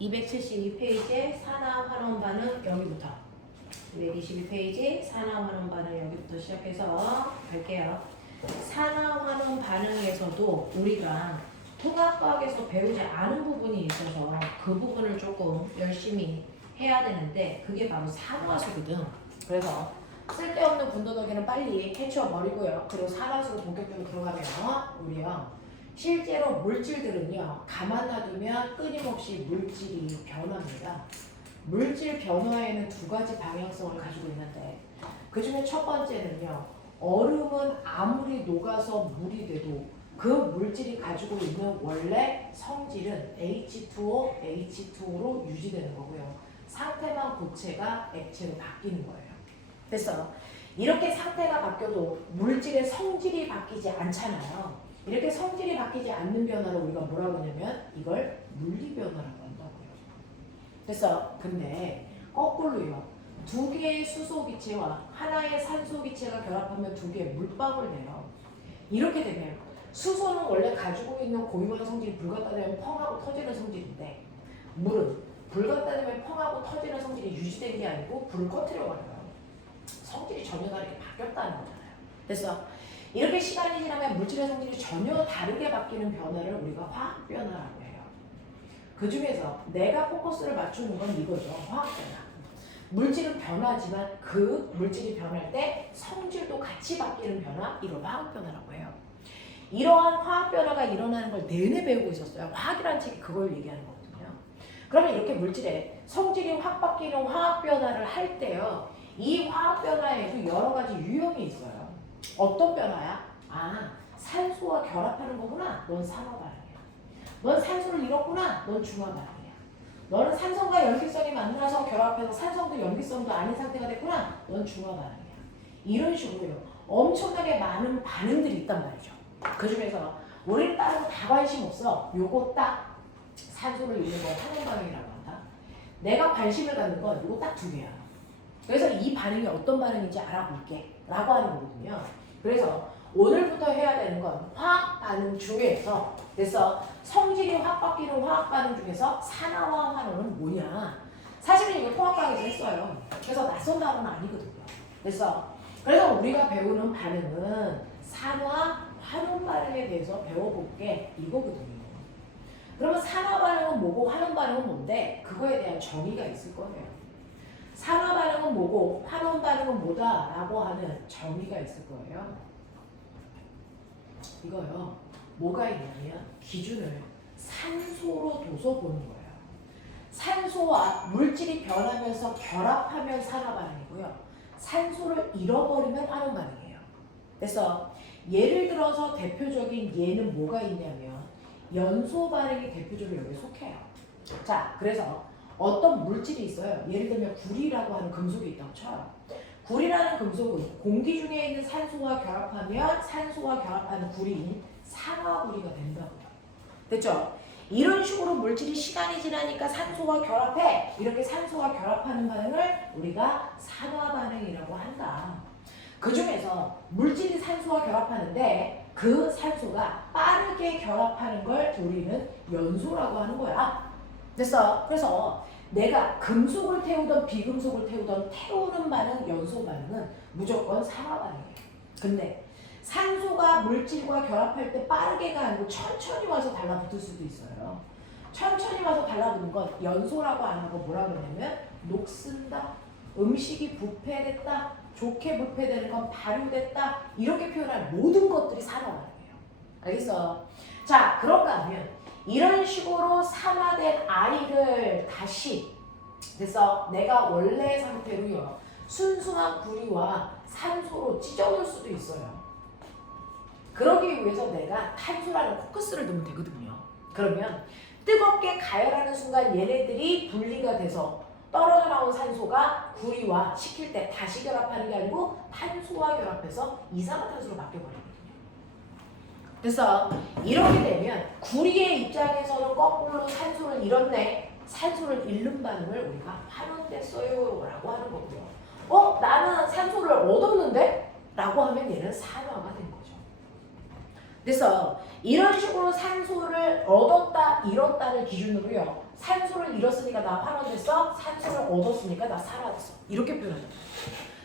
272페이지에 산화환원 반응 여기부터 222페이지 산화환원 반응 여기부터 시작해서 갈게요. 산화환원 반응에서도 우리가 통합과학에서 배우지 않은 부분이 있어서 그 부분을 조금 열심히 해야 되는데 그게 바로 산화수거든. 그래서 쓸데없는 군더더기는 빨리 해치워버리고요. 그리고 산화수로 본격적으로 들어가면 우리요 실제로 물질들은요 가만 놔두면 끊임없이 물질이 변합니다. 물질 변화에는 두 가지 방향성을 가지고 있는데 그 중에 첫 번째는요 얼음은 아무리 녹아서 물이 돼도 그 물질이 가지고 있는 원래 성질은 H2O, H2O로 유지되는 거고요. 상태만 고체가 액체로 바뀌는 거예요. 그래서 이렇게 상태가 바뀌어도 물질의 성질이 바뀌지 않잖아요. 이렇게 성질이 바뀌지 않는 변화를 우리가 뭐라고 하냐면 이걸 물리변화라고 한다고요. 그래서 근데 거꾸로요. 두 개의 수소기체와 하나의 산소기체가 결합하면 두 개의 물방울 내요. 이렇게 되면 수소는 원래 가지고 있는 고유한 성질이 불 갖다 대면 펑하고 터지는 성질인데 물은 불 갖다 대면 펑하고 터지는 성질이 유지된 게 아니고 불을 꺼트려 버려요. 성질이 전혀 다르게 바뀌었다는 거잖아요. 그래서 이렇게 시간이 지나면 물질의 성질이 전혀 다르게 바뀌는 변화를 우리가 화학변화라고 해요. 그 중에서 내가 포커스를 맞추는 건 이거죠. 화학변화. 물질은 변하지만 그 물질이 변할 때 성질도 같이 바뀌는 변화, 이걸 화학변화라고 해요. 이러한 화학변화가 일어나는 걸 내내 배우고 있었어요. 화학이라는 책이 그걸 얘기하는 거거든요. 그러면 이렇게 물질의 성질이 확 바뀌는 화학변화를 할 때요. 이 화학변화에도 여러 가지 유형이 있어요. 어떤 변화야? 아, 산소와 결합하는 거구나. 넌 산화반응이야. 넌 산소를 잃었구나. 넌 중화반응이야. 너는 산성과 염기성이 만나서 결합해서 산성도 염기성도 아닌 상태가 됐구나. 넌 중화반응이야. 이런 식으로요. 엄청나게 많은 반응들이 있단 말이죠. 그 중에서 우리는 다른 거 다 관심 없어. 요거 딱 산소를 잃는 거 환원반응이라고 한다. 내가 관심을 갖는 건 요거 딱 두 개야. 그래서 이 반응이 어떤 반응인지 알아볼게 라고 하는 거거든요. 그래서 오늘부터 해야 되는 건 화학 반응 중에서 그래서 성질이 확 바뀌는 화학 반응 중에서 산화와 환원은 뭐냐. 사실은 이거 통합과학에서 했어요. 그래서 낯선 단어는 아니거든요. 그래서 우리가 배우는 반응은 산화, 환원 반응에 대해서 배워볼게 이거거든요. 그러면 산화 반응은 뭐고 환원 반응은 뭔데? 그거에 대한 정의가 있을 거예요. 산화 반응은 뭐고 환원 반응은 뭐다 라고 하는 정의가 있을 거예요. 이거요. 뭐가 있냐면 기준을 산소로 둬서 보는 거예요. 산소와 물질이 변하면서 결합하면 산화 반응이고요. 산소를 잃어버리면 환원 반응이에요. 그래서 예를 들어서 대표적인 예는 뭐가 있냐면 연소 반응이 대표적으로 여기에 속해요. 자, 그래서 어떤 물질이 있어요. 예를 들면 구리라고 하는 금속이 있다고 쳐요. 구리라는 금속은 공기 중에 있는 산소와 결합하면 산소와 결합하는 구리인 산화구리가 된다고요. 됐죠? 이런 식으로 물질이 시간이 지나니까 산소와 결합해. 이렇게 산소와 결합하는 반응을 우리가 산화 반응이라고 한다. 그 중에서 물질이 산소와 결합하는데 그 산소가 빠르게 결합하는 걸 우리는 연소라고 하는 거야. 그래서 내가 금속을 태우던 비금속을 태우던 태우는 반응, 연소 반응은 무조건 산화 반응이에요. 근데 산소가 물질과 결합할 때 빠르게가 아니고 천천히 와서 달라붙을 수도 있어요. 천천히 와서 달라붙는 건 연소라고 안 하고 뭐라고 하냐면 녹슨다, 음식이 부패됐다, 좋게 부패되는 건 발효됐다, 이렇게 표현할 모든 것들이 산화 반응이에요. 알겠어? 자, 그런가 하면 이런 식으로 산화된 아이를 다시 그래서 내가 원래 상태로요 순수한 구리와 산소로 찢어놓을 수도 있어요. 그러기 위해서 내가 탄소라는 포커스를 넣으면 되거든요. 그러면 뜨겁게 가열하는 순간 얘네들이 분리가 돼서 떨어져 나온 산소가 구리와 식힐 때 다시 결합하는 게 아니고 탄소와 결합해서 이산화탄소로 바뀌어버리거든요. 그래서 이렇게 되면 구리의 입장에서는 거꾸로 산소를 잃었네. 산소를 잃는 반응을 우리가 환원됐어요 라고 하는 거고요. 나는 산소를 얻었는데? 라고 하면 얘는 산화가 된 거죠. 그래서 이런 식으로 산소를 얻었다, 잃었다를 기준으로요. 산소를 잃었으니까 나 환원됐어. 산소를 얻었으니까 나 산화됐어. 이렇게 표현하잖아.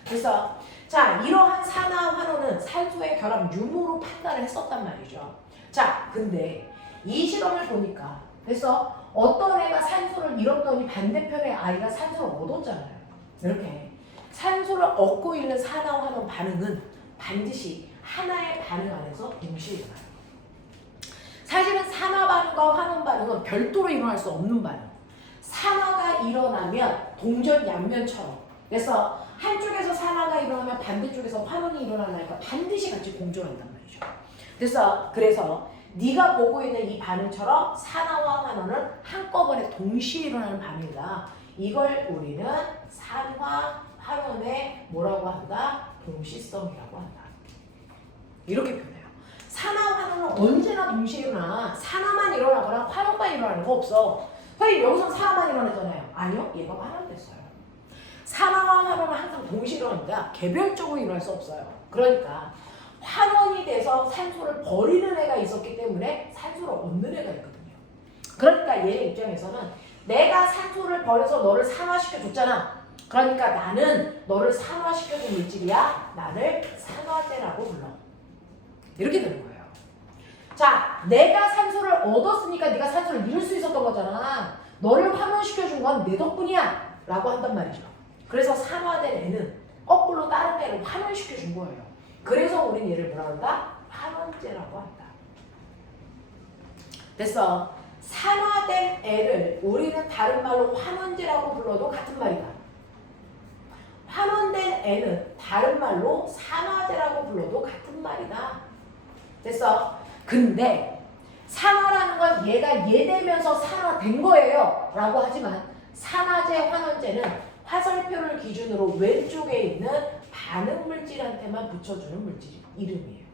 그래서 자, 이러한 산화 환원은 산소의 결합 유무로 판단을 했었단 말이죠. 자, 근데 이 실험을 보니까 그래서 어떤 애가 산소를 잃었더니 반대편의 아이가 산소를 얻었잖아요. 이렇게 산소를 얻고 있는 산화 환원 반응은 반드시 하나의 반응 안에서 동시에 일어나요. 사실은 산화 반응과 환원 반응은 별도로 일어날 수 없는 반응. 산화가 일어나면 동전 양면처럼, 그래서 한쪽에서 산화가 일어나면 반대쪽에서 환원이 일어나니까 반드시 같이 공존한단 말이죠. 그래서 네가 보고 있는 이 반응처럼 산화와 환원은 한꺼번에 동시에 일어나는 반응이다. 이걸 우리는 산화 환원의 뭐라고 한다? 동시성이라고 한다. 이렇게 표현해요. 산화 환원은 언제나 동시에 일어나. 산화만 일어나거나 환원만 일어나는 거 없어. 선생님 여기서 산화만 일어나잖아요. 아니요, 얘가 환원됐어요. 산화와 환원은 항상 동시에 일어납니다. 개별적으로 일어날 수 없어요. 그러니까 환원이 돼서 산소를 버리는 애가 있었기 때문에 산소를 얻는 애가 있거든요. 그러니까 얘 입장에서는 내가 산소를 버려서 너를 산화시켜줬잖아. 그러니까 나는 너를 산화시켜준 물질이야. 나를 산화제라고 불러. 이렇게 되는 거예요. 자, 내가 산소를 얻었으니까 네가 산소를 잃을 수 있었던 거잖아. 너를 환원시켜준 건 내 덕분이야 라고 한단 말이죠. 그래서 산화된 애는 거꾸로 다른 애를 환원시켜준 거예요. 그래서 우린 얘를 뭐라 한다? 환원제라고 한다. 그래서 산화된 애를 우리는 다른 말로 환원제라고 불러도 같은 말이다. 환원된 애는 다른 말로 산화제라고 불러도 같은 말이다. 됐어? 근데 산화라는 건 얘가 얘 되면서 산화된 거예요 라고 하지만 산화제, 환원제는 화살표를 기준으로 왼쪽에 있는 반응 물질한테만 붙여주는 물질 이름이에요.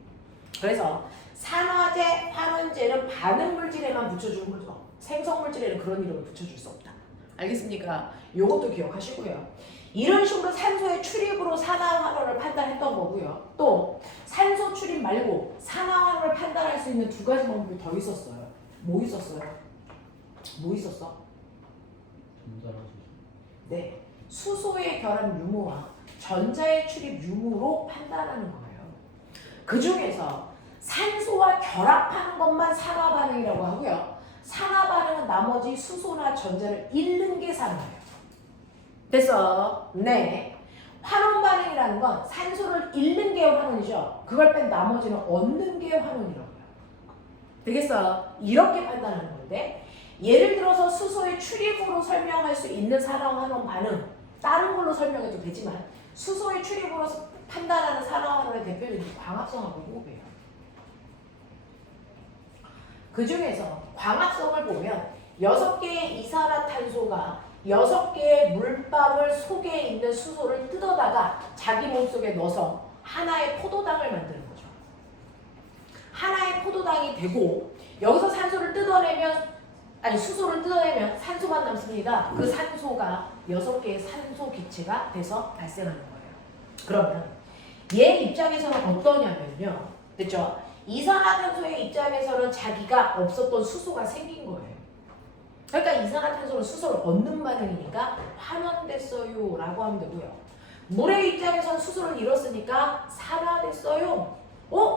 그래서 산화제, 환원제는 반응 물질에만 붙여주는 거죠. 생성 물질에는 그런 이름을 붙여줄 수 없다. 알겠습니까? 이것도 기억하시고요. 이런 식으로 산소의 출입으로 산화 환원을 판단했던 거고요. 또 산소 출입 말고 산화 환원을 판단할 수 있는 두 가지 방법이 더 있었어요. 뭐 있었어요? 뭐 있었어? 네. 수소의 결합 유무와 전자의 출입 유무로 판단하는 거예요. 그 중에서 산소와 결합하는 것만 산화 반응이라고 하고요. 산화 반응은 나머지 수소나 전자를 잃는 게 산화예요. 그래서 네, 환원 반응이라는 건 산소를 잃는 게 환원이죠. 그걸 뺀 나머지는 얻는 게 환원이라고요. 되겠어요? 이렇게 판단하는 건데 예를 들어서 수소의 출입으로 설명할 수 있는 산화 환원 반응 다른 걸로 설명해도 되지만 수소의 출입으로 판단하는 산화 환원의 대표적인 광합성하고 호흡이에요. 그 중에서 광합성을 보면 6개의 이산화탄소가 6개의 물방울 속에 있는 수소를 뜯어다가 자기 몸속에 넣어서 하나의 포도당을 만드는 거죠. 하나의 포도당이 되고 여기서 산소를 뜯어내면 수소를 뜯어내면 산소만 남습니다. 그 산소가 6개의 산소 기체가 돼서 발생하는 거예요. 그러면 얘 입장에서는 어떠냐면요. 됐죠? 이산화탄소의 입장에서는 자기가 없었던 수소가 생긴 거예요. 그러니까 이산화탄소는 수소를 얻는 반응이니까 환원됐어요 라고 하면 되고요. 물의 입장에서는 수소를 잃었으니까 산화됐어요.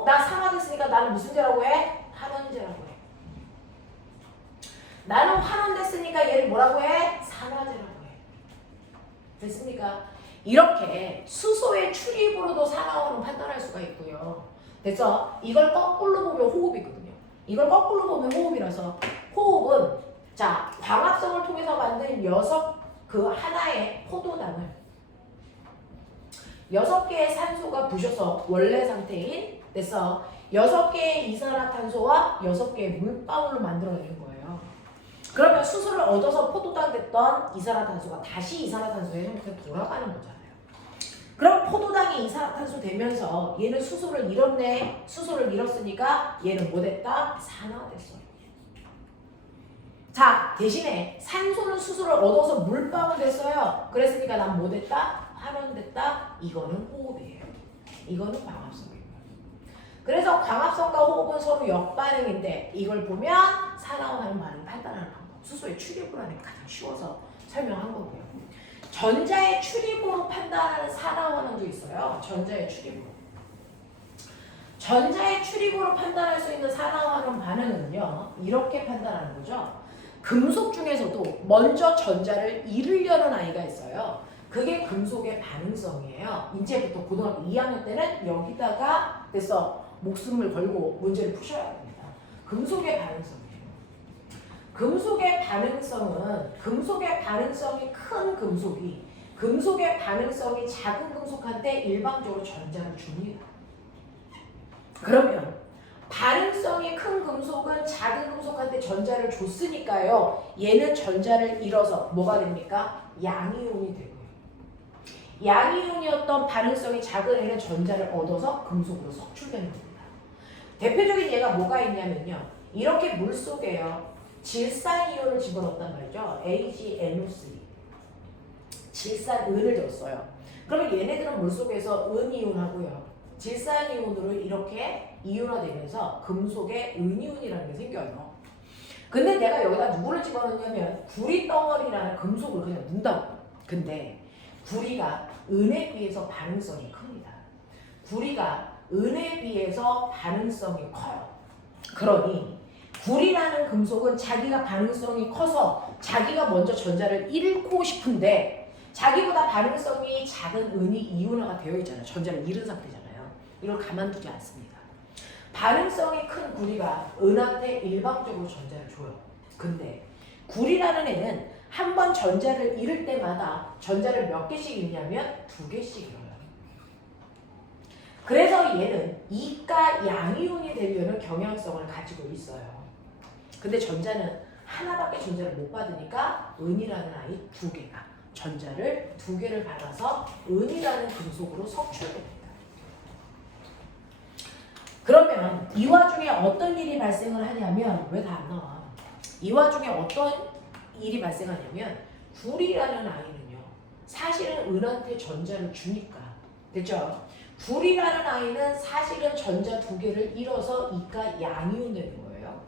나 산화됐으니까 나는 무슨 제라고 해? 환원제라고 해. 나는 환원됐으니까 얘를 뭐라고 해? 산화제라고 해. 됐습니까? 이렇게 수소의 출입으로도 산화원은 판단할 수가 있고요. 그래서 이걸 거꾸로 보면 호흡이거든요. 이걸 거꾸로 보면 호흡이라서 호흡은 자 광합성을 통해서 만든 그 하나의 포도당을 6개의 산소가 부셔서 원래 상태인 그래서 6개의 이산화탄소와 6개의 물방울로 만들어내는 거예요. 그러면 수소를 얻어서 포도당 됐던 이산화탄소가 다시 이산화탄소의 형태로 돌아가는 거잖아요. 그럼 포도당이 이산화탄소 되면서 얘는 수소를 잃었네. 수소를 잃었으니까 얘는 뭐 됐다? 산화됐어. 자, 대신에 산소는 수소를 얻어서 물방울 됐어요. 그랬으니까 난 뭐 됐다? 환원됐다. 이거는 호흡이에요. 이거는 광합성이에요. 그래서 광합성과 호흡은 서로 역반응인데 이걸 보면 산화하는 반응 판단하는 방법. 수소의 출입을 하는 게 가장 쉬워서 설명한 거고요. 전자의 출입으로 판단하는 산화환원도 있어요. 전자의 출입으로. 전자의 출입으로 판단할 수 있는 산화환원 반응은요. 이렇게 판단하는 거죠. 금속 중에서도 먼저 전자를 잃으려는 아이가 있어요. 그게 금속의 반응성이에요. 이제부터 고등학교 2학년 때는 여기다가 그래서 목숨을 걸고 문제를 푸셔야 됩니다. 금속의 반응성이에요. 금속의 반응성이 큰 금속이 금속의 반응성이 작은 금속한테 일방적으로 전자를 줍니다. 그러면 반응성이 큰 금속은 작은 금속한테 전자를 줬으니까요. 얘는 전자를 잃어서 뭐가 됩니까? 양이온이 되고요. 양이온이었던 반응성이 작은 애는 전자를 얻어서 금속으로 석출되는 겁니다. 대표적인 예가 뭐가 있냐면요. 이렇게 물속에요. 질산이온을 집어넣었단 말이죠. AgNO3. 질산은을 줬어요. 그러면 얘네들은 물속에서 은이온하고요. 질산이온으로 이렇게 이온화되면서 금속에 은이온이라는 게 생겨요. 근데 내가 여기다 누구를 집어넣냐면 구리덩어리라는 금속을 그냥 넣는다고. 근데 구리가 은에 비해서 반응성이 큽니다. 구리가 은에 비해서 반응성이 커요. 그러니 구리라는 금속은 자기가 반응성이 커서 자기가 먼저 전자를 잃고 싶은데 자기보다 반응성이 작은 은이 이온화가 되어 있잖아요. 전자를 잃은 상태잖아요. 이걸 가만두지 않습니다. 반응성이 큰 구리가 은한테 일방적으로 전자를 줘요. 근데 구리라는 애는 한 번 전자를 잃을 때마다 전자를 몇 개씩 잃냐면 2개씩 잃어요. 그래서 얘는 이가 양이온이 되려는 경향성을 가지고 있어요. 근데 전자는 하나밖에 전자를 못 받으니까 은이라는 아이 2개가 전자를 2개를 받아서 은이라는 금속으로 석출됩니다. 그러면 이 와중에 어떤 일이 발생을 하냐면 왜 다 안 나와? 이 와중에 어떤 일이 발생하냐면 구리라는 아이는요. 사실은 은한테 전자를 주니까 됐죠? 구리라는 아이는 사실은 전자 2개를 잃어서 이가 양이온 되는 거예요.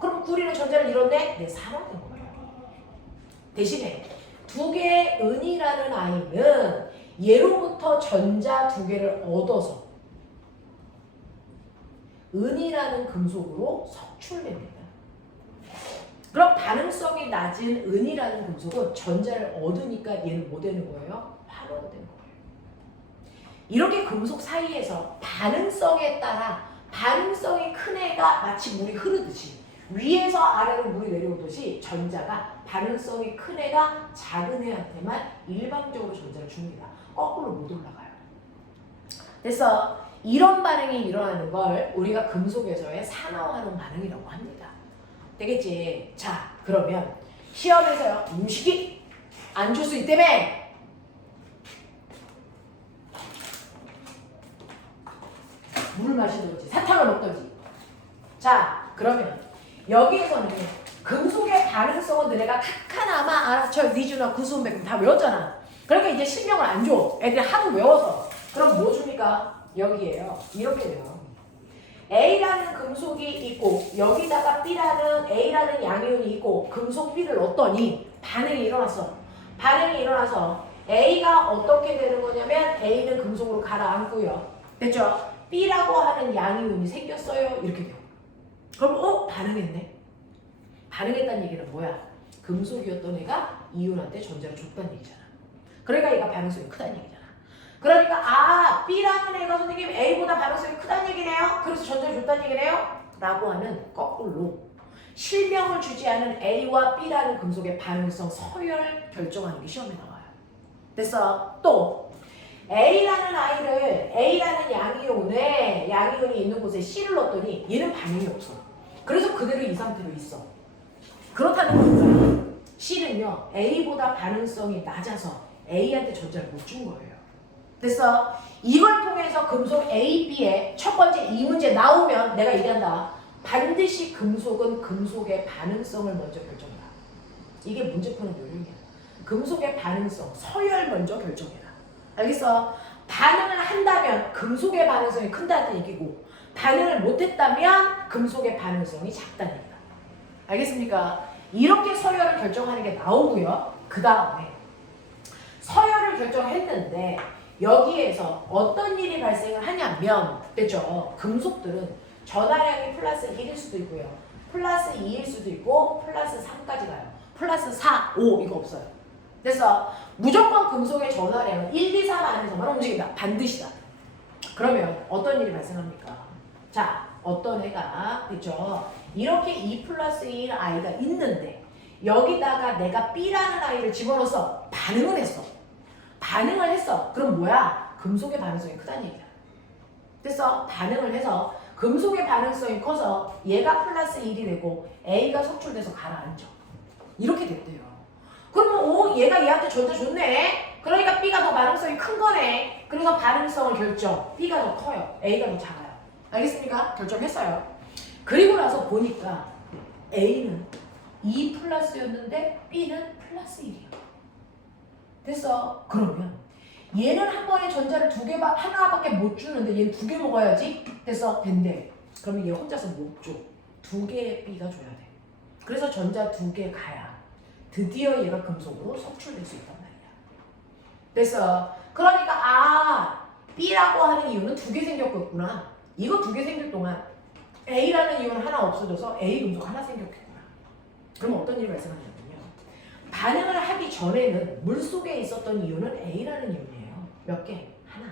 그럼 구리는 전자를 잃었네? 네, 산화된 거예요. 대신에 2개의 은이라는 아이는 얘로부터 전자 2개를 얻어서 은이라는 금속으로 석출됩니다. 그럼 반응성이 낮은 은이라는 금속은 전자를 얻으니까 얘는 뭐 되는 거예요? 환원된 거예요. 이렇게 금속 사이에서 반응성에 따라 반응성이 큰 애가 마치 물이 흐르듯이 위에서 아래로 물이 내려오듯이 전자가 반응성이 큰 애가 작은 애한테만 일방적으로 전자를 줍니다. 거꾸로 못 올라가요. 그래서 이런 반응이 일어나는 걸 우리가 금속에서의 산화환원 반응이라고 합니다. 되겠지? 자, 그러면 시험에서요. 음식이 안 줄 수 있다며 물을 마시든지 사탕을 먹든지. 자, 그러면 여기에서는 금속의 반응성은 너네가 카카나마 아라철 니주나 구수음백 다 외웠잖아. 그러니까 이제 실명을 안 줘. 애들이 하도 외워서. 그럼 뭐 줍니까? 여기에요. 이렇게 돼요. A라는 금속이 있고 여기다가 B라는 A라는 양이온이 있고 금속 B를 넣었더니 반응이 일어났어. 반응이 일어나서 A가 어떻게 되는 거냐면 A는 금속으로 가라앉고요. 됐죠? B라고 하는 양이온이 생겼어요. 이렇게 돼요. 그럼 반응했네. 반응했다는 얘기는 뭐야? 금속이었던 애가 이온한테 전자를 줬다는 얘기잖아. 그러니까 얘가 반응성이 크다는 얘기잖아. 그러니까 B라는 애가 선생님 A보다 반응성이 크다는 얘기네요. 그래서 전자를 줬다는 얘기네요. 라고 하는 거꾸로 실명을 주지 않은 A와 B라는 금속의 반응성 서열 결정하는 게 시험에 나와요. 그래서 또 A라는 아이를 A라는 양이온이 있는 곳에 C를 넣었더니 얘는 반응이 없어. 그래서 그대로 이 상태로 있어. 그렇다는 겁니다. C는요 A보다 반응성이 낮아서 A한테 전자를 못 준 거예요. 그래서 이걸 통해서 금속 A, B의 첫 번째 이 문제 나오면 내가 얘기한다. 반드시 금속은 금속의 반응성을 먼저 결정해라. 이게 문제 푸는 요령이야. 금속의 반응성, 서열 먼저 결정해라. 알겠어? 반응을 한다면 금속의 반응성이 큰다는 얘기고 반응을 못했다면 금속의 반응성이 작다는 얘기다. 알겠습니까? 이렇게 서열을 결정하는 게 나오고요. 그 다음에 서열을 결정했는데 여기에서 어떤 일이 발생을 하냐면, 됐죠? 금속들은 전하량이 플러스 1일 수도 있고요. 플러스 2일 수도 있고 플러스 3까지 가요. 플러스 4, 5 이거 없어요. 그래서 무조건 금속의 전하량은 1, 2, 3 안에서만 움직인다. 반드시다. 그러면 어떤 일이 발생합니까? 자, 어떤 애가, 그죠? 이렇게 2 플러스 1 아이가 있는데 여기다가 내가 B라는 아이를 집어넣어서 반응을 했어. 반응을 했어. 그럼 뭐야? 금속의 반응성이 크다는 얘기야. 그래서 반응을 해서 금속의 반응성이 커서 얘가 플러스 1이 되고 A가 속출돼서 가라앉아. 이렇게 됐대요. 그러면 오, 얘가 얘한테 전자 줬네. 그러니까 B가 더 반응성이 큰 거네. 그래서 반응성을 결정. B가 더 커요. A가 더 작아요. 알겠습니까? 결정했어요. 그리고 나서 보니까 A는 2 플러스였는데 B는 플러스 1이야. 됐어. 그러면 얘는 한 번에 전자를 하나밖에 못 주는데 얘는 2개 먹어야지. 됐어. 된대. 그러면 얘 혼자서 못 줘. 2개의 B가 줘야 돼. 그래서 전자 2개 가야 드디어 얘가 금속으로 속출될 수 있단 말이야. 됐어. 그러니까 B라고 하는 이유는 2개 생겼겠구나. 이거 2개 생길 동안 A라는 이유는 하나 없어져서 A 금속 하나 생겼겠구나. 그럼 어떤 일이 발생하냐면요. 반응을 하기 전에는 물속에 있었던 이유는 A라는 이유예요. 몇 개? 하나.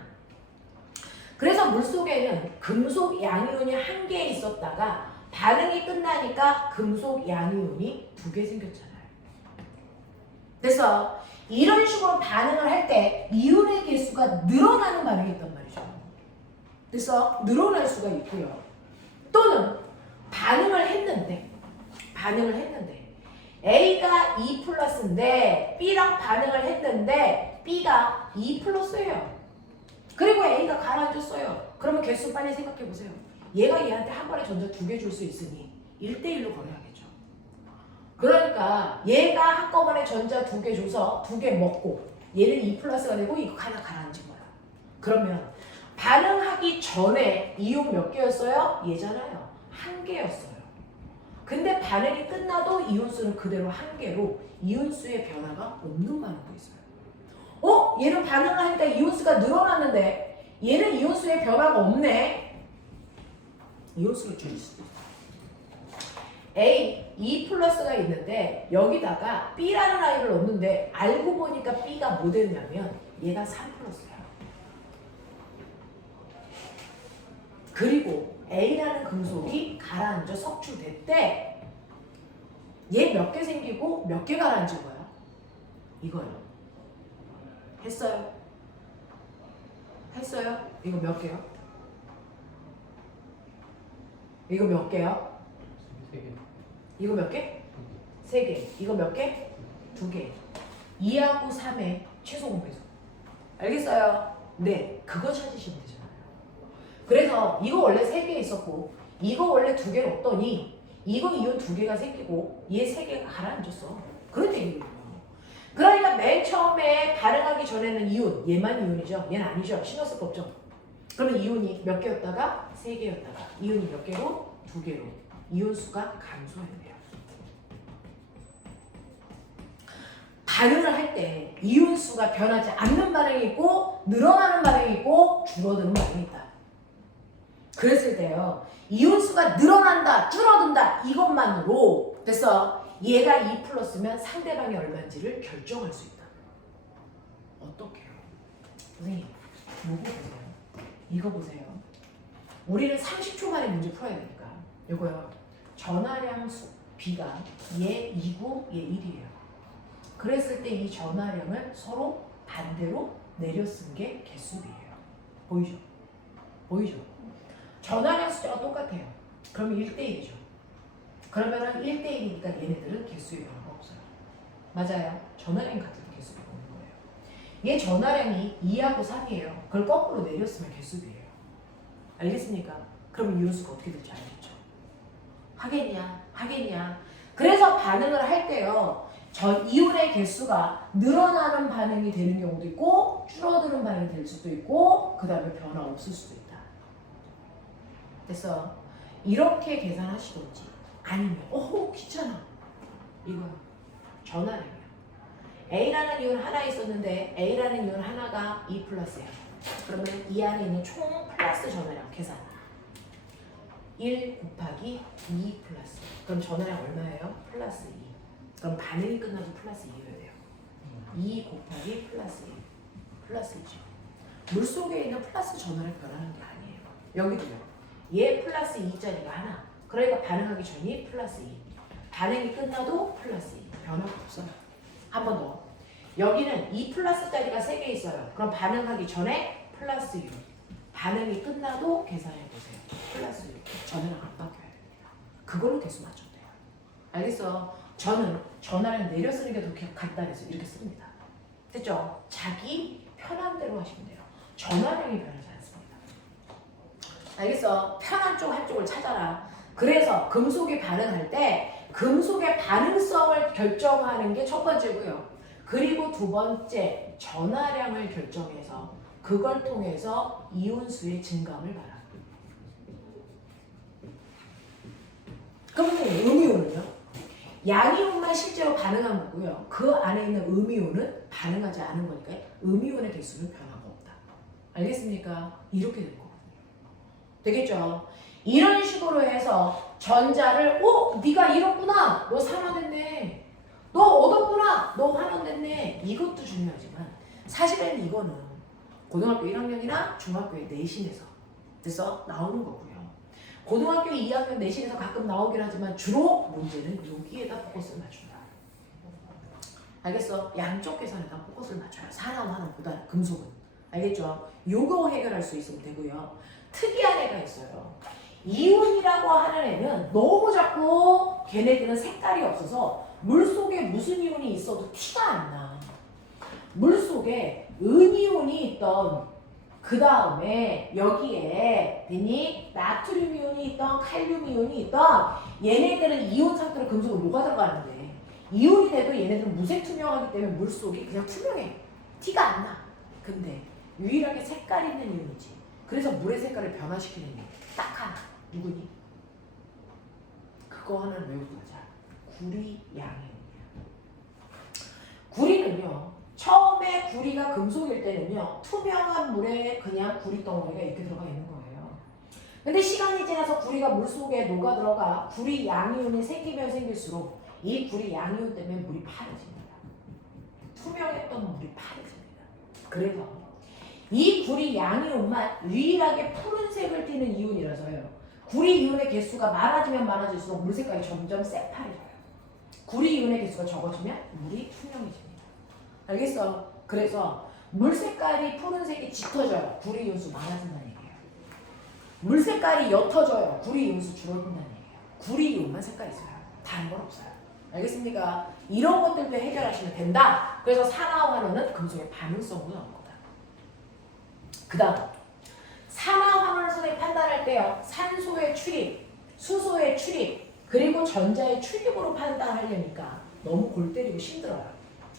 그래서 물속에는 금속 양이온이 1개 있었다가 반응이 끝나니까 금속 양이온이 2개 생겼잖아요. 그래서 이런 식으로 반응을 할 때 이온의 개수가 늘어나는 반응이 있단 말이죠. 그래서 늘어날 수가 있고요. 또는 반응을 했는데 A가 2 플러스인데 B랑 반응을 했는데 B가 2 플러스예요. 그리고 A가 가라앉았어요. 그러면 개수 빨리 생각해 보세요. 얘가 얘한테 한 번에 전자 2개 줄 수 있으니 1대1로 걸어야겠죠. 그러니까 얘가 한꺼번에 전자 2개 줘서 2개 먹고 얘는 2 플러스가 되고 이거 하나 가라앉은 거야. 그러면 반응하기 전에 이온 몇 개였어요? 얘잖아요. 1개였어요. 근데 반응이 끝나도 이온수는 그대로 1개로 이온수의 변화가 없는 반응도 있어요. 얘는 반응을 하니까 이온수가 늘어났는데 얘는 이온수의 변화가 없네. 이온수를 줄일 수도 있어요. A, 2 플러스가 있는데 여기다가 B라는 아이를 넣는데 알고 보니까 B가 뭐 됐냐면 얘가 3 플러스야. 그리고 A라는 금속이 가라앉아 석출됐대. 얘 몇 개 생기고 몇 개 가라앉은 거야? 이거요. 했어요? 이거 몇 개요? 이거 몇 개요? 3개. 이거 몇 개? 3개. 이거 몇 개? 2개. 2하고 3의 최소 공배수. 알겠어요? 네, 그거 찾으시면 되잖아요. 그래서 이거 원래 3개 있었고 이거 원래 2개 넣었더니 이거 이온 2개가 생기고 얘 3개가 가라앉았어. 그런 얘기예요. 그러니까 맨 처음에 반응하기 전에는 이온, 얘만 이온이죠. 얘는 아니죠. 신경 쓸 거 없죠. 그러면 이온이 몇 개였다가 3개였다가 이온이 몇 개로? 2개로. 이온수가 감소했네요. 반응을 할 때 이온수가 변하지 않는 반응이 있고 늘어나는 반응이 있고 줄어드는 반응이 있다. 그랬을 때요. 이온수가 늘어난다, 줄어든다 이것만으로 됐어. 얘가 2 플러스면 상대방이 얼마인지를 결정할 수 있다. 어떻게요? 선생님, 이거 보세요. 이거 보세요. 우리는 30초 만에 문제 풀어야 되니까. 이거요. 전하량 수 B가 얘 2고 얘 1이에요. 그랬을 때 이 전하량을 서로 반대로 내려 쓴 게 개수비예요. 보이죠? 보이죠? 전하량 숫자가 똑같아요. 그러면 1대1이죠. 그러면은 1대1이니까 얘네들은 개수의 변화가 없어요. 맞아요. 전하량이 같은 개수비가 없는 거예요. 얘 전하량이 2하고 3이에요. 그걸 거꾸로 내렸으면 개수비예요. 알겠습니까? 그러면 이온수가 어떻게 될지 알겠죠? 하겠냐. 그래서 반응을 할 때요. 이온의 개수가 늘어나는 반응이 되는 경우도 있고 줄어드는 반응이 될 수도 있고 그 다음에 변화 없을 수도 있다. 그래서 이렇게 계산하시던지 아니면 귀찮아. 이거야. 전화량이야. A라는 이온 하나 있었는데 A라는 이온 하나가 2 플러스야. 그러면 이 안에 있는 총 플러스 전화량 계산. 1 곱하기 2 플러스. 그럼 전화량 얼마예요? 플러스 2. 그럼 반응이 끝나도 플러스 2여야 돼요. 2 곱하기 플러스 2. 플러스 2죠. 물속에 있는 플러스 전화를 변하는 게 아니에요. 여기도요. 얘 플러스 2짜리가 하나. 그러니까 반응하기 전이 플러스 2. 반응이 끝나도 플러스 2. 변화가 없어요. 한 번 더. 여기는 2 플러스짜리가 3개 있어요. 그럼 반응하기 전에 플러스 6. 반응이 끝나도 계산해보세요. 플러스 6. 전화량 안 바뀌어요. 그걸로 대수 맞춰도 돼요. 알겠어? 저는 전화량 내려 쓰는 게 더 간단해서 이렇게 씁니다. 됐죠? 자기 편한 대로 하시면 돼요. 전화량이 변하지 않습니다. 알겠어? 편한 쪽 한쪽을 찾아라. 그래서 금속이 반응할 때 금속의 반응성을 결정하는 게 첫 번째고요. 그리고 두 번째, 전화량을 결정해서 그걸 통해서 이온수의 증감을 봐라. 그러면 음이온은요? 양이온만 실제로 반응한 거고요. 그 안에 있는 음이온은 반응하지 않은 거니까 음이온의 개수는 변화가 없다. 알겠습니까? 이렇게 될 거거든요. 되겠죠? 이런 식으로 해서 전자를 네가 잃었구나. 너 산화됐네. 너 얻었구나. 너 환원됐네. 이것도 중요하지만 사실은 이거는 고등학교 1학년이나 중학교의 내신에서 그래서 나오는 거고요. 고등학교 2학년 내신에서 가끔 나오긴 하지만 주로 문제는 여기에다 포커스를 맞춘다. 알겠어? 양쪽 계산에다 포커스를 맞춰요. 산화환원보다 금속은. 알겠죠? 요거 해결할 수 있으면 되고요. 특이한 애가 있어요. 이온이라고 하는 애는 너무 자꾸 걔네들은 색깔이 없어서 물속에 무슨 이온이 있어도 티가 안 나. 물속에 은이온이 있던 그 다음에 여기에 됐니? 나트륨 이온이 있던 칼륨 이온이 있던 얘네들은 이온 상태로 금속을 녹아 들어가는데 이온이 돼도 얘네들은 무색 투명하기 때문에 물속이 그냥 투명해. 티가 안 나. 근데 유일하게 색깔 있는 이온이지. 그래서 물의 색깔을 변화시키는 게 딱 하나. 누구니? 그거 하나는 외우고 가자. 구리 양이온이야. 구리는요. 처음에 구리가 금속일 때는요. 투명한 물에 그냥 구리 덩어리가 이렇게 들어가 있는 거예요. 근데 시간이 지나서 구리가 물속에 녹아 들어가 구리 양이온이 생기면 생길수록 이 구리 양이온 때문에 물이 파래집니다. 투명했던 물이 파래집니다. 그래서 이 구리 양이온만 유일하게 푸른색을 띠는 이온이라서요. 구리 이온의 개수가 많아지면 많아질수록 물 색깔이 점점 새파래져요. 구리 이온의 개수가 적어지면 물이 투명해집니다. 알겠어? 그래서 물 색깔이 푸른색이 짙어져요. 구리 이온수 많아진다는 얘기예요. 물 색깔이 옅어져요. 구리 이온수 줄어든다는 얘기예요. 구리 이온만 색깔이 있어요. 다른 건 없어요. 알겠습니까? 이런 것들도 해결하시면 된다. 그래서 산화환원은 금속의 반응성으로 나온 거다. 그 다음 산화환원을 선생님이 판단할 때요. 산소의 출입, 수소의 출입, 그리고 전자의 출입으로 판단하려니까 너무 골 때리고 힘들어요.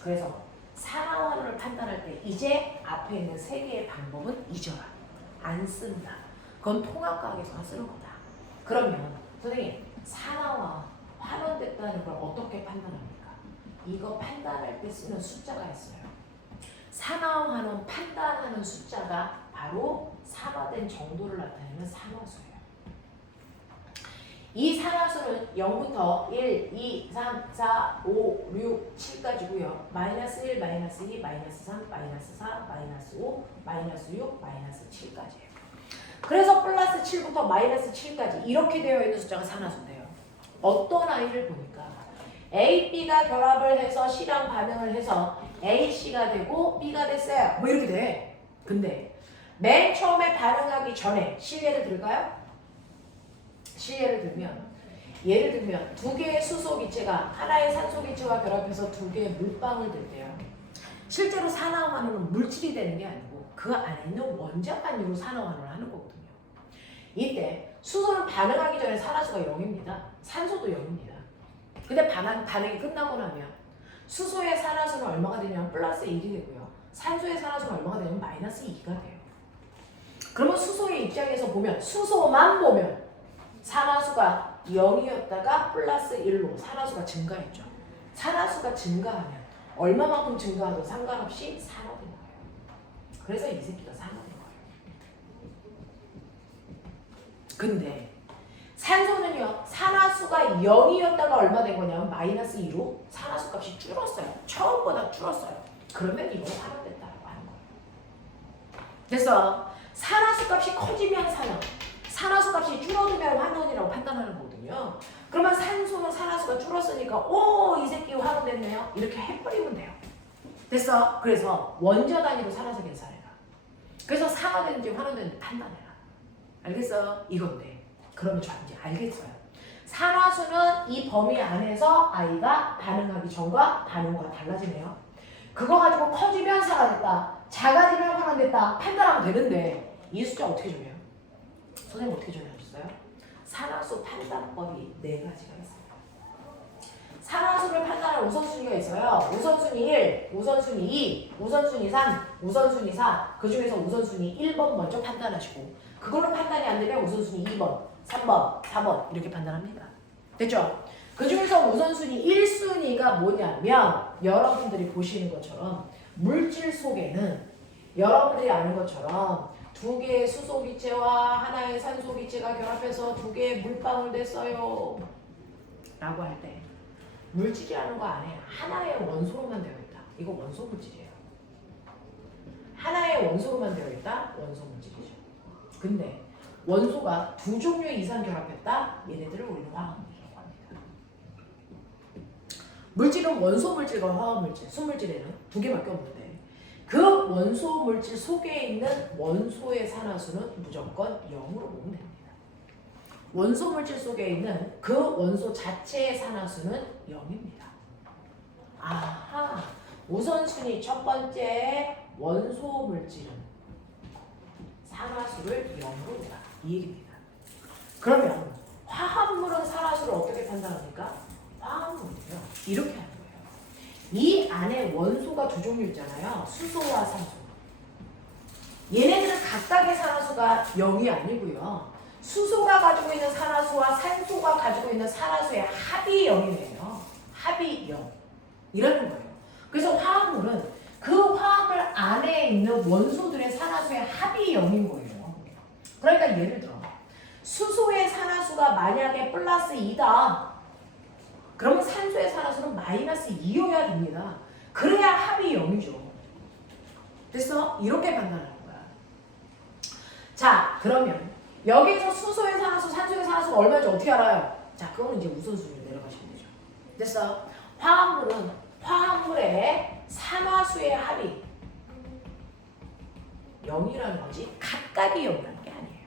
그래서 산화환원을 판단할 때 이제 앞에 있는 세 개의 방법은 잊어라. 안 쓴다. 그건 통합과학에서만 쓰는 거다. 그러면 선생님 산화와 환원됐다는 걸 어떻게 판단합니까? 이거 판단할 때 쓰는 숫자가 있어요. 산화환원 판단하는 숫자가 바로 산화된 정도를 나타내는 산화수예요. 이 산화수는 0부터 1, 2, 3, 4, 5, 6, 7까지고요. 마이너스 1, 마이너스 2, 마이너스 3, 마이너스 4, 마이너스 5, 마이너스 6, 마이너스 7까지예요. 그래서 플러스 7부터 마이너스 7까지 이렇게 되어 있는 숫자가 산화수인데요. 어떤 아이를 보니까 A, B가 결합을 해서 C랑 반응을 해서 A, C가 되고 B가 됐어요. 뭐 이렇게 돼. 근데 맨 처음에 반응하기 전에 실례를 들까요? 실례를 들면 예를 들면 두 개의 수소 기체가 하나의 산소 기체와 결합해서 두 개의 물방울 될 때요. 실제로 산화환원은 물질이 되는 게 아니고 그 안에 있는 원자만으로 산화환원을 하는 거거든요. 이때 수소는 반응하기 전에 산화수가 0입니다. 산소도 0입니다. 근데 반응이 끝나고 나면 수소의 산화수는 얼마가 되냐면 플러스 1이 되고요. 산소의 산화수는 얼마가 되냐면 마이너스 2가 돼요. 그러면 수소의 입장에서 보면 수소만 보면 산화수가 0이었다가 플러스 1로 산화수가 증가했죠. 산화수가 증가하면 얼마만큼 증가하든 상관없이 산화된 거예요. 그래서 이 새끼가 산화된 거예요. 근데 산소는요, 산화수가 0이었다가 얼마 된 거냐면 마이너스 2로 산화수 값이 줄었어요. 처음보다 줄었어요. 그러면 이거 환원됐다라고 하는 거예요. 그래서 산화수 값이 커지면 산화수 값이 줄어들면 환원이라고 판단하는 거거든요. 그러면 산소는 산화수가 줄었으니까 오, 이 새끼 환원됐네요. 이렇게 해버리면 돼요. 됐어? 그래서 원자 단위로 산화수 계산해라. 그래서 산화되는지 환원되는지 판단해라. 알겠어? 이건데. 그러면 이제 알겠어요. 산화수는 이 범위 안에서 아이가 반응하기 전과 반응 후가 달라지네요. 그거 가지고 커지면 산화됐다, 작아지면 환원됐다 판단하면 되는데 이 숫자 어떻게 정해요? 선생님 어떻게 정해주셨어요? 산화수 판단법이 4가지가 있어요. 산화수를 판단할 우선순위가 있어요. 우선순위 1, 우선순위 2, 우선순위 3, 우선순위 4. 그 중에서 우선순위 1번 먼저 판단하시고 그걸로 판단이 안 되면 우선순위 2번, 3번, 4번 이렇게 판단합니다. 됐죠? 그 중에서 우선순위 1순위가 뭐냐면 여러분들이 보시는 것처럼 물질 속에는 여러분들이 아는 것처럼 2개의 수소기체와 하나의 산소기체가 결합해서 2개의 물방울 됐어요 라고 할 때 물질이라는 거 안에 하나의 원소로만 되어 있다. 이거 원소 물질이에요. 하나의 원소로만 되어 있다. 원소 물질이죠. 근데 원소가 2종류 이상 결합했다. 얘네들을 우리는 화학물질이라고 합니다. 물질은 원소 물질과 화학 물질, 순물질에는 2개밖에 없는데 그 원소 물질 속에 있는 원소의 산화수는 무조건 0으로 보면 됩니다. 원소 물질 속에 있는 그 원소 자체의 산화수는 0입니다. 아하, 우선순위 첫 번째 원소 물질은 산화수를 0으로 둬라. 이 얘기입니다. 그러면 화합물은 산화수를 어떻게 판단합니까? 화합물은요, 이렇게 하는 거예요. 이 안에 원소가 2종류 있잖아요. 수소와 산소. 얘네들은 각각의 산화수가 0이 아니고요. 수소가 가지고 있는 산화수와 산소가 가지고 있는 산화수의 합이 0이네요. 합이 0. 이라는 거예요. 그래서 화합물은 그 화합물 안에 있는 원소들의 산화수의 합이 0인 거예요. 그러니까 예를 들어 수소의 산화수가 만약에 플러스 2다. 그러면 산소의 산화수는 마이너스 2여야 됩니다. 그래야 합이 0이죠. 됐어? 이렇게 판단하는 거야. 자, 그러면 여기서 수소의 산화수, 산소의 산화수가 얼마인지 어떻게 알아요? 자, 그거는 이제 우선순위로 내려가시면 되죠. 됐어? 화합물은 화합물의 산화수의 합이 0이라는 거지 각각이 0이라는 게 아니에요.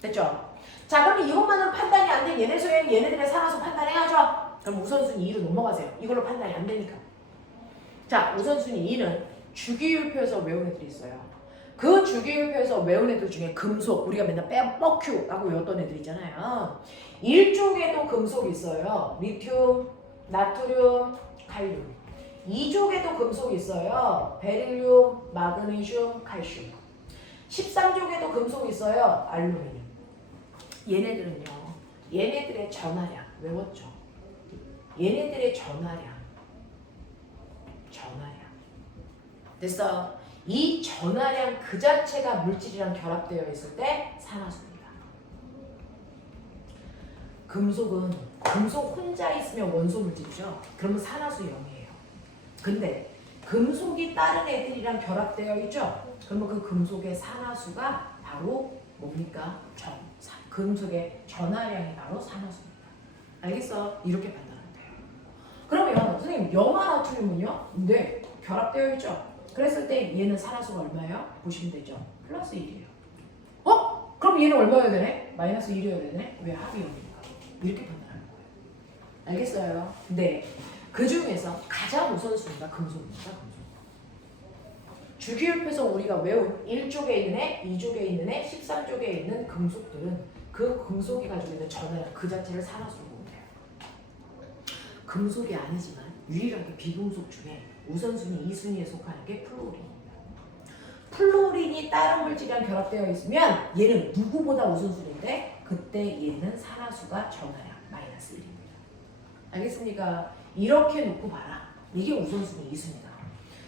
됐죠? 자, 그럼 이것만으로 판단이 안 돼. 얘네들의 산화수 판단해야죠. 그럼 우선순위 2로 넘어가세요. 이걸로 판단이 안 되니까. 자, 우선순위 2는 주기율표에서 외운 애들이 있어요. 그 주기율표에서 외운 애들 중에 금속, 우리가 맨날 뻑큐라고 외웠던 애들 있잖아요. 1쪽에도 금속이 있어요. 리튬, 나트륨, 칼륨. 2쪽에도 금속이 있어요. 베릴륨, 마그네슘, 칼슘. 13쪽에도 금속이 있어요. 알루미늄. 얘네들은요, 얘네들의 전하량 외웠죠? 얘네들의 전하량 됐어? 이 전하량 그 자체가 물질이랑 결합되어 있을 때 산화수입니다. 금속은 금속 혼자 있으면 원소 물질이죠. 그러면 산화수 0이에요. 근데 금속이 다른 애들이랑 결합되어 있죠. 그러면 그 금속의 산화수가 바로 뭡니까? 금속의 전하량이 바로 산화수입니다. 알겠어? 이렇게 판단하면 돼요. 그러면 선생님 염화 나트륨은요? 네, 결합되어 있죠. 그랬을 때 얘는 산화수가 얼마예요? 보시면 되죠. 플러스 1이에요. 그럼 얘는 얼마여야 되네? 마이너스 1이어야 되네? 왜 합이 0입니까? 이렇게 판단하는 거예요. 알겠어요? 네. 그 중에서 가장 우선순위가 금속입니다. 금속. 주기율표에서 우리가 외운 1쪽에 있는 애, 2쪽에 있는 애, 13쪽에 있는 금속들은 그 금속이 가지고 있는 전하량 그 자체를 산화수로 보면 돼요. 금속이 아니지만 유일하게 비금속 중에 우선순위 2순위에 속하는 게 플로린입니다. 플로린이 다른 물질이랑 결합되어 있으면 얘는 누구보다 우선순위인데 그때 얘는 산화수가 전하량 마이너스 1입니다. 알겠습니까? 이렇게 놓고 봐라. 이게 우선순위 2순위다.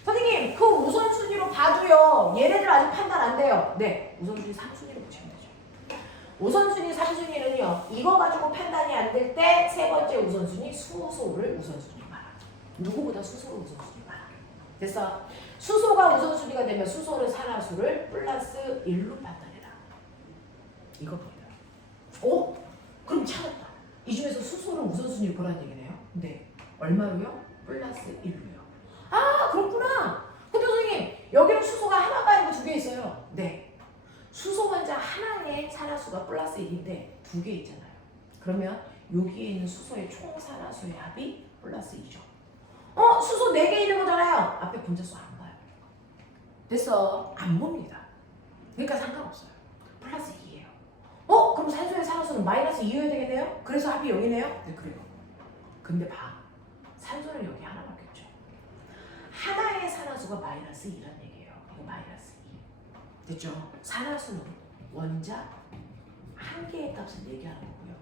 선생님 그 우선순위로 봐도요 얘네들 아직 판단 안 돼요. 네, 우선순위 3순위로 보시면 되죠. 우선순위 3순위는요 이거 가지고 판단이 안 될 때 세 번째 우선순위 수소를 우선순위로 봐라. 누구보다 수소를 우선순위로 봐라. 됐어? 수소가 우선순위가 되면 수소는 산화수를 플러스 1로 판단해라. 이거 보이다. 오? 그럼 찾았다. 이 중에서 수소를 우선순위로 보라는 얘기네요. 네. 얼마로요? 플러스 1로요. 아 그렇구나. 근데 선생님 여기는 수소가 하나가 아니고 두 개 있어요. 네. 수소 원자 하나의 산화수가 플러스 1인데 두 개 있잖아요. 그러면 여기에 있는 수소의 총 산화수의 합이 플러스 2죠. 수소 4개 있는 거잖아요. 앞에 분자수 안 봐요. 됐어. 안 봅니다. 그러니까 상관없어요. 플러스 2예요. 그럼 산소의 산화수는 마이너스 2여야 되겠네요? 그래서 합이 0이네요? 네, 그래요. 근데 봐. 산소는 여기 하나밖에 없죠. 하나의 산화수가 마이너스 2란 얘기예요. 이거 마이너스 2. 됐죠? 산화수는 원자 한 개의 값을 얘기하는 거고요.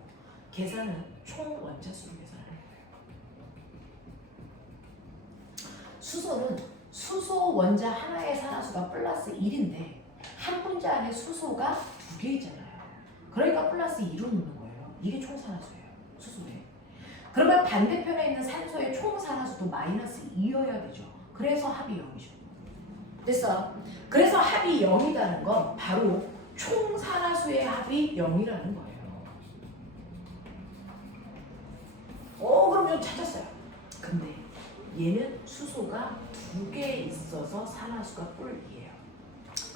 계산은 총 원자 수를 계산하는 거예요. 수소는 수소 원자 하나의 산화수가 플러스 1인데 한 분자 안에 수소가 두 개 있잖아요. 그러니까 플러스 2로 놓는 거예요. 이게 총 산화수예요. 수소에. 그러면 반대편에 있는 산소의 총 산화수도 마이너스 2여야 되죠. 그래서 합이 0이죠. 됐어? 그래서 합이 0이라는 건 바로 총 산화수의 합이 0이라는 거예요. 그럼 좀 찾았어요. 근데 얘는 수소가 두 개 있어서 산화수가 뿔2예요.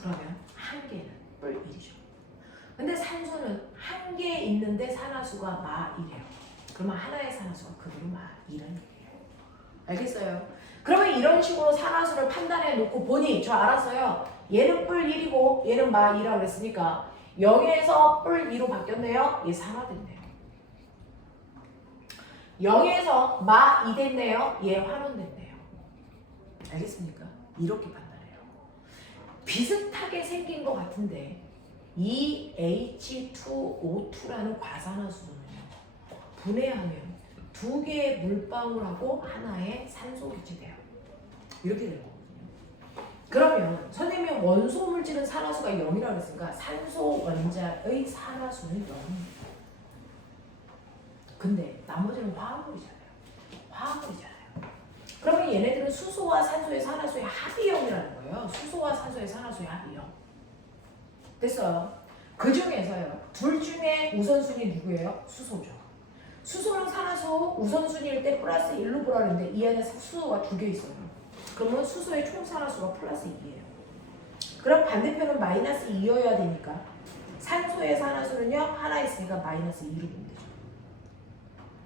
그러면 한 개는 뿔1이죠. 근데 산소는 한 개 있는데 산화수가 마1이에요. 그러면 하나의 산화수가 그대로 마2라는 얘기예요. 알겠어요? 그러면 이런 식으로 산화수를 판단해 놓고 보니 저 알았어요. 얘는 뿔1이고 얘는 마2라고 그랬으니까 0에서 뿔2로 바뀌었네요. 얘 산화됐네요. 0에서 마2 됐네요. 얘 환원됐네요. 알겠습니까? 이렇게 판단해요. 비슷하게 생긴 것 같은데 이 H2O2라는 과산화수소는요. 분해하면 두 개의 물방울하고 하나의 산소 개체돼요. 이렇게 되는 거거든요. 그러면 선생님이 원소 물질은 산화수가 0이라고 했으니까 산소 원자의 산화수는 0입니다. 근데 나머지는 화합물이잖아요. 화합물이잖아요. 그러면 얘네들은 수소와 산소의 산화수의 합이 0이라는 거예요. 수소와 산소의 산화수의 합이 0. 됐어요. 그 중에서요. 둘 중에 우선순위 누구예요? 수소죠. 수소랑 산화수 우선순위일 때 플러스 1로 보라 그랬는데 이 안에 수소가 두 개 있어요. 그러면 수소의 총 산화수가 플러스 2예요. 그럼 반대편은 마이너스 2여야 되니까 산소의 산화수는요. 하나 있으니까 마이너스 2로 보면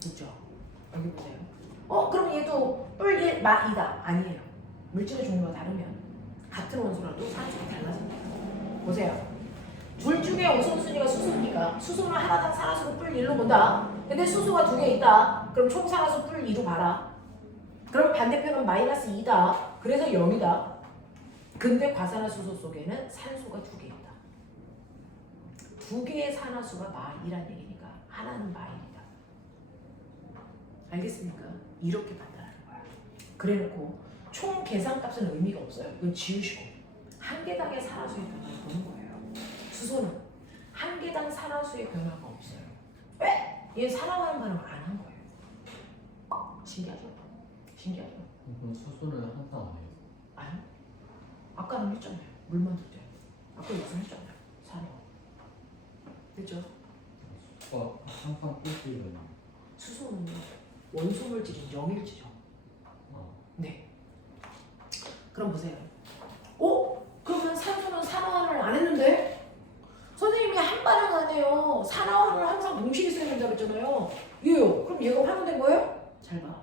되죠. 있죠? 여기 보세요. 그럼 얘도 뿔1, 마2다. 아니에요. 물질의 종류가 다르면 같은 원소라도 산소가 달라집니다. 보세요. 둘 중에 우선순위가 수소니까 수소는 하나당 산화수를 뿔1로 본다. 근데 수소가 두 개 있다. 그럼 총 산화수 뿔2로 봐라. 그럼 반대편은 마이너스 2다. 그래서 0이다. 근데 과산화수소 속에는 산소가 두 개 있다. 두 개의 산화수가 마2란 얘기니까 하나는 마1이다. 알겠습니까? 이렇게 판단하는 거야. 그래놓고 총 계산값은 의미가 없어요. 이건 지우시고 한 개당의 산화수의 변화를 보는 거예요. 수소는 한 개당 산화수의 변화가 없어요. 왜? 얘 산화하는 반응을 안 한 거예요. 신기하죠? 신기하죠? 그럼 수소는 항상 안 해요? 아니. 아까는 했잖아요. 물만 줬죠. 아까 무슨 했잖아요. 산화. 됐죠? 수소가 항상 뿔뿔이거든요. 수소는요. 원소 물질인 영일지죠. 네. 그럼 보세요. 그러면 산소는 산화를 안 했는데? 선생님이 한 반응 안 해요. 산화를 항상 동시에 있어야 된다고 했잖아요. 얘요. 그럼 얘가 환원된 거예요? 잘 봐.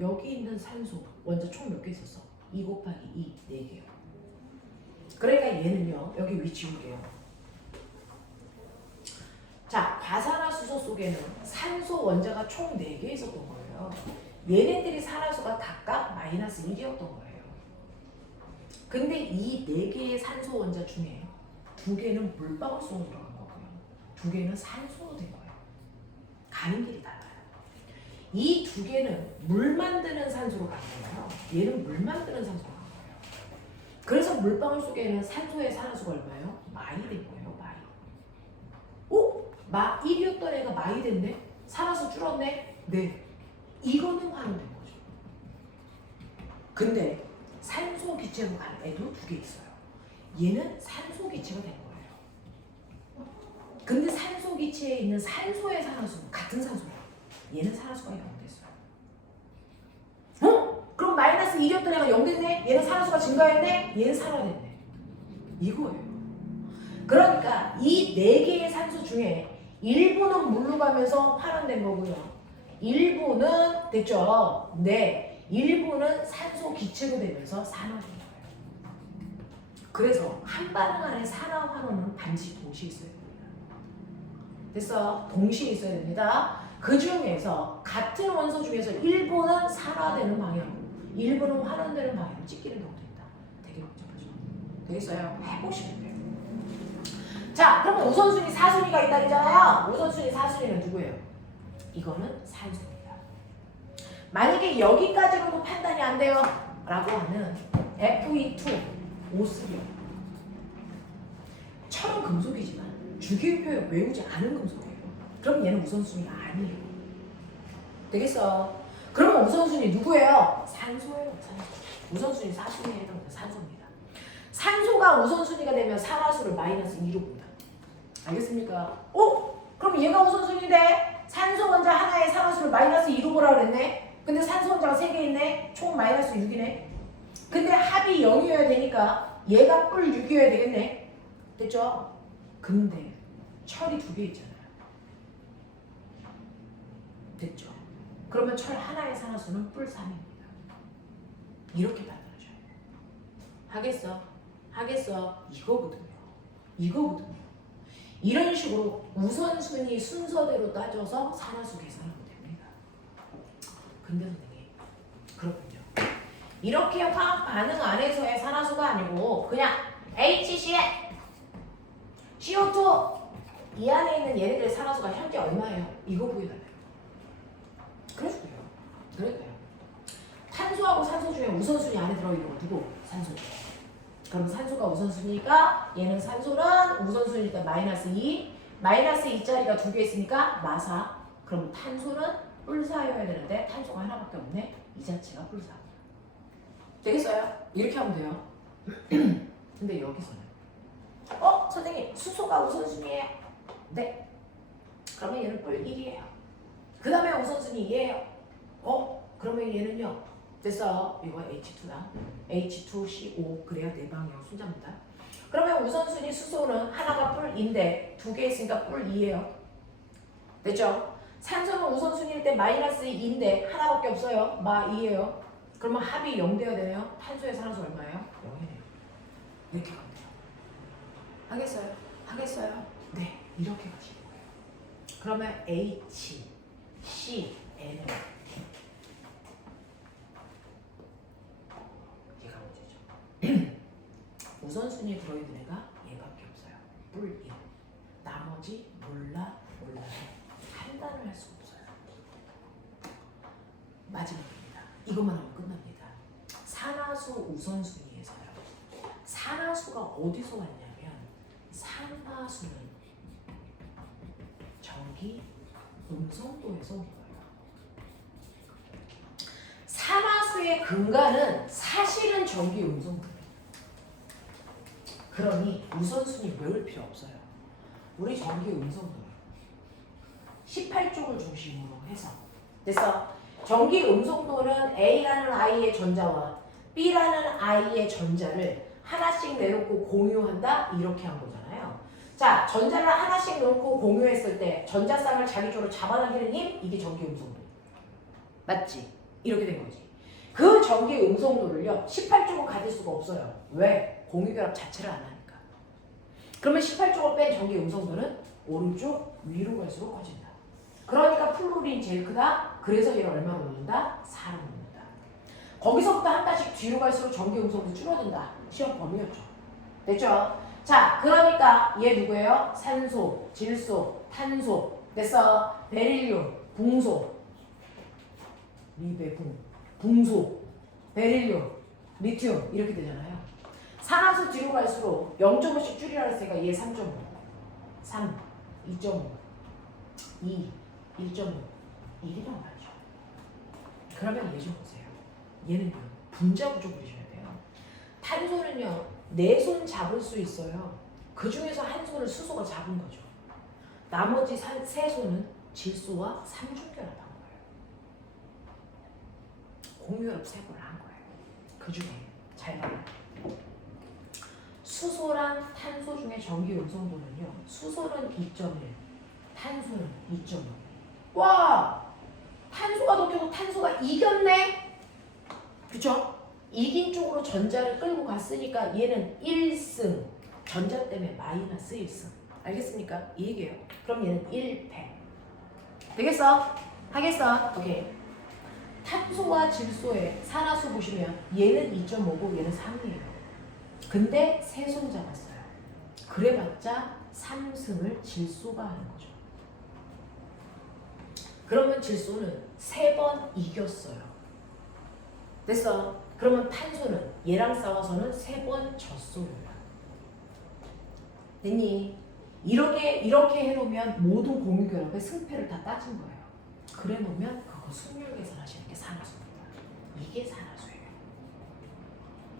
여기 있는 산소 원자 총 몇 개 있었어? 2 곱하기 2, 4개요. 그러니까 얘는요. 여기 위 지울게요. 자, 과산화수소 속에는 산소 원자가 총 4개 있었던 거예요. 얘네들이 산화수가 각각 마이너스 1이었던 거예요. 근데 이 4개의 산소 원자 중에 2개는 물방울성으로 들어간 거고요. 2개는 산소로 된 거예요. 가는 길이 달라요. 이 두 개는 물 만드는 산소로 간 거예요. 얘는 물 만드는 산소로 간 거예요. 그래서 물방울 속에는 산소의 산화수가 얼마예요? 마이 된 거예요. 마이. 오? 1이었던 애가 마이 됐네? 산화수 줄었네? 네. 이거는 환원된 거죠. 근데 산소 기체로 간 애도 두 개 있어요. 얘는 산소 기체가 된 거예요. 근데 산소 기체에 있는 산소의 산화수 같은 산소예요. 얘는 산화수가 0 됐어요. 어? 그럼 마이너스 1이었던 애가 0 됐네? 얘는 산화수가 증가했네? 얘는 산화됐네. 이거예요. 그러니까 이 네 개의 산소 중에 일부는 물로 가면서 환원된 거고요. 일부는 됐죠? 네. 일부는 산소 기체로 되면서 산화된 거예요. 그래서 한 반응 안에 산화 환원은 반드시 동시에 있어야 됩니다. 됐어? 동시에 있어야 됩니다. 그 중에서 같은 원소 중에서 일부는 산화되는 방향, 일부는 환원되는 방향을 찍기는 경우도 있다. 되게 복잡하죠? 되겠어요? 해보시면 돼요. 자, 그럼 우선순위, 사순위가 있다 그랬잖아요. 우선순위, 사순위는 누구예요? 이거는 산소입니다. 만약에 여기까지로도 판단이 안 돼요 라고 하는 Fe2, O3. 철은 금속이지만 주기율표를 외우지 않은 금속이에요. 그럼 얘는 우선순위가 아니에요. 되겠어? 그러면 우선순위 누구예요? 산소예요. 산소. 우선순위 사순위에 해당되는 산소입니다. 산소가 우선순위가 되면 산화수를 마이너스 2로 본다. 알겠습니까? 그럼 얘가 우선순위인데 산소 원자 하나의 산화수를 마이너스 2로 보라 그랬네? 근데 산소 원자가 3개 있네? 총 마이너스 6이네? 근데 합이 0이어야 되니까 얘가 뿔 6이어야 되겠네? 됐죠? 근데 철이 2개 있잖아요. 됐죠? 그러면 철 하나의 산화수는 뿔 3입니다. 이렇게 만들어줘요. 하겠어? 하겠어? 이거거든요. 이런 식으로 우선순위 순서대로 따져서 산화수 계산하면 됩니다. 근데 선생님, 그렇군요. 이렇게 화학 반응 안에서의 산화수가 아니고 그냥 HCl, CO2 이 안에 있는 얘네들의 산화수가 현재 얼마예요? 이거 보여달래요. 그래도 돼요. 탄소하고 산소 중에 우선순위 안에 들어있는 거 누구? 산소죠. 그럼 산소가 우선순위니까 얘는 산소는 우선순위니까 마이너스 2. 마이너스 2짜리가 2개 있으니까 마사. 그럼 탄소는 뿔사여야 되는데 탄소가 하나밖에 없네. 이 자체가 뿔사. 되겠어요? 이렇게 하면 돼요. 근데 여기서는 선생님 수소가 우선순위예요. 네. 그러면 얘는 뿔 1이에요. 그 다음에 우선순위 얘예요. 그러면 얘는요. 됐어. 이거 H2다. H2CO. 그래야 네 방향 순자입니다. 그러면 우선순위 수소는 하나가 뿔인데 2개 있으니까 뿔 2예요. 됐죠? 산소는 우선순위일 때 마이너스 2인데 하나밖에 없어요. 마 2예요. 그러면 합이 0 되어야 되네요. 탄소의 산화수 얼마예요? 0이네요. 이렇게 가면 돼요. 하겠어요? 하겠어요? 네. 이렇게 가시는 거예요. 그러면 H, C, N은 얘가 문제죠. 우선순위에 들어있는 애가 얘밖에 없어요. 뿔 1. 나머지 몰라요. 판단을 할 수 없어요. 마지막입니다. 이것만 하면 끝납니다. 산화수 우선순위에서요. 산화수가 어디서 왔냐면 산화수는 전기 음성도에서 온 거예요. 산화수의 근간은 사실은 전기 음성도예요. 그러니 우선순위 외울 필요 없어요. 우리 전기 음성도예요. 18쪽을 중심으로 해서 됐어? 전기 음성도는 A라는 I의 전자와 B라는 I의 전자를 하나씩 내놓고 공유한다? 이렇게 한 거잖아요. 자, 전자를 하나씩 놓고 공유했을 때 전자쌍을 자기 쪽으로 잡아당기는 힘? 이게 전기 음성도. 맞지? 이렇게 된 거지. 그 전기 음성도를요 18쪽을 가질 수가 없어요. 왜? 공유결합 자체를 안 하니까. 그러면 18쪽을 뺀 전기 음성도는 오른쪽 위로 갈수록 커진다. 그러니까 플루린이 제일 크다. 그래서 얘를 얼마로 놓는다? 4로 놓는다. 거기서부터 한 단씩 뒤로 갈수록 전기 음성도 줄어든다. 시험 범위였죠. 됐죠? 자, 그러니까 얘 누구예요? 산소, 질소, 탄소, 됐어? 베릴륨, 붕소. 리베붕, 붕소, 베릴륨, 리튬 이렇게 되잖아요. 산화수 뒤로 갈수록 0.5씩 줄이라 했으니까 얘 3.5, 3, 2.5, 2, 1.5, 1이라고 말이죠. 그러면 얘 좀 보세요. 얘는요, 분자 구조 그리셔야 돼요. 탄소는요, 네 손 잡을 수 있어요. 그 중에서 한 손을 수소가 잡은 거죠. 나머지 세 손은 질소와 삼중결합한 거예요. 공유결합 세 번을 한 거예요. 그 중에 잘 봐요. 수소랑 탄소 중에 전기 음성도는요. 수소는 2.1, 탄소는 2.5. 와! 탄소가 더 탄소가 이겼네? 그쵸? 이긴 쪽으로 전자를 끌고 갔으니까 얘는 1승. 전자 때문에 마이너스 1승. 알겠습니까? 이 얘기예요. 그럼 얘는 1패. 되겠어? 하겠어? 오케이. 탄소와 질소의 산화수 보시면 얘는 2.5고 얘는 3이에요. 근데 세 손 잡았어요. 그래봤자 3승을 질소가 하는 거죠. 그러면 질소는 3번 이겼어요. 됐어? 그러면 탄소는 얘랑 싸워서는 3번 졌어요. 됐니? 이렇게 해놓으면 모든 공유결합의 승패를 다 따진 거예요. 그래 놓으면 그거 승률 계산하시는 게 산화수입니다. 이게 산화수예요.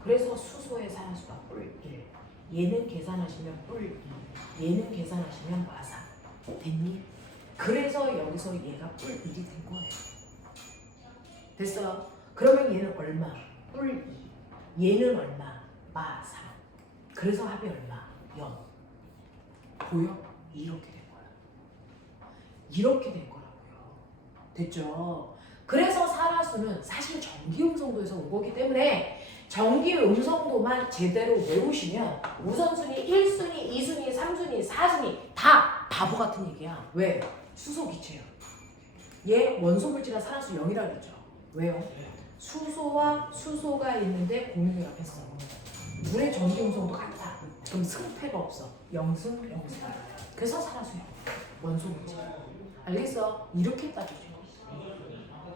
그래서 수소의 산화수가 뿔 1. 얘는 계산하시면 뿔 2. 얘는 계산하시면 마3. 됐니? 그래서 여기서 얘가 뿔 1이 된 거예요. 됐어? 그러면 얘는 얼마? 뿔 2. 얘는 얼마? 마3. 그래서 합이 얼마? 0. 보여? 이렇게 된 거야. 이렇게 된 거라고요. 됐죠? 그래서 산화수는 사실 전기 음성도에서 온 거기 때문에 전기 음성도만 제대로 외우시면 우선순위 1순위, 2순위, 3순위, 4순위 다 바보 같은 얘기야. 왜? 수소 기체요. 얘 원소 물질이랑 산화수 0이라고 그랬죠. 왜요? 수소와 수소가 있는데 공유결합했어. 물의 전기 음성도 같아. 그럼 승패가 없어. 0승, 0승. 그래서 산화수요. 원소 물질. 알겠어? 이렇게 따지죠.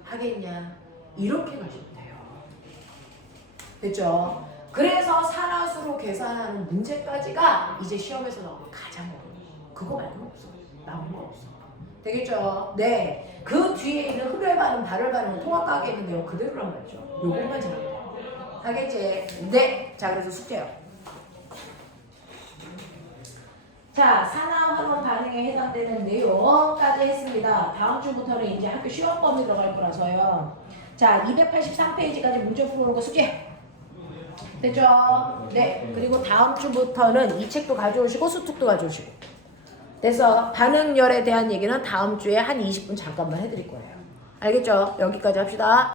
하겠냐? 이렇게 가시면 돼요. 됐죠? 그래서 산화수로 계산하는 문제까지가 이제 시험에서 나오는 가장 어려운 거. 그거 말고는 없어. 나온 거 없어. 되겠죠? 네. 그 뒤에 있는 흡열 반응, 발열 반응, 통합과학에 있는 내용 그대로란 말이죠. 요것만 잘하면 돼요. 하겠지? 네. 자, 그래서 숙제요. 자, 산화환원 반응에 해당되는 내용까지 했습니다. 다음 주부터는 이제 학교 시험범위 들어갈 거라서요. 자, 283페이지까지 문제 풀어놓은 거 숙제. 됐죠? 네. 그리고 다음 주부터는 이 책도 가져오시고 수특도 가져오시고. 그래서 반응열에 대한 얘기는 다음 주에 한 20분 잠깐만 해드릴 거예요. 알겠죠? 여기까지 합시다.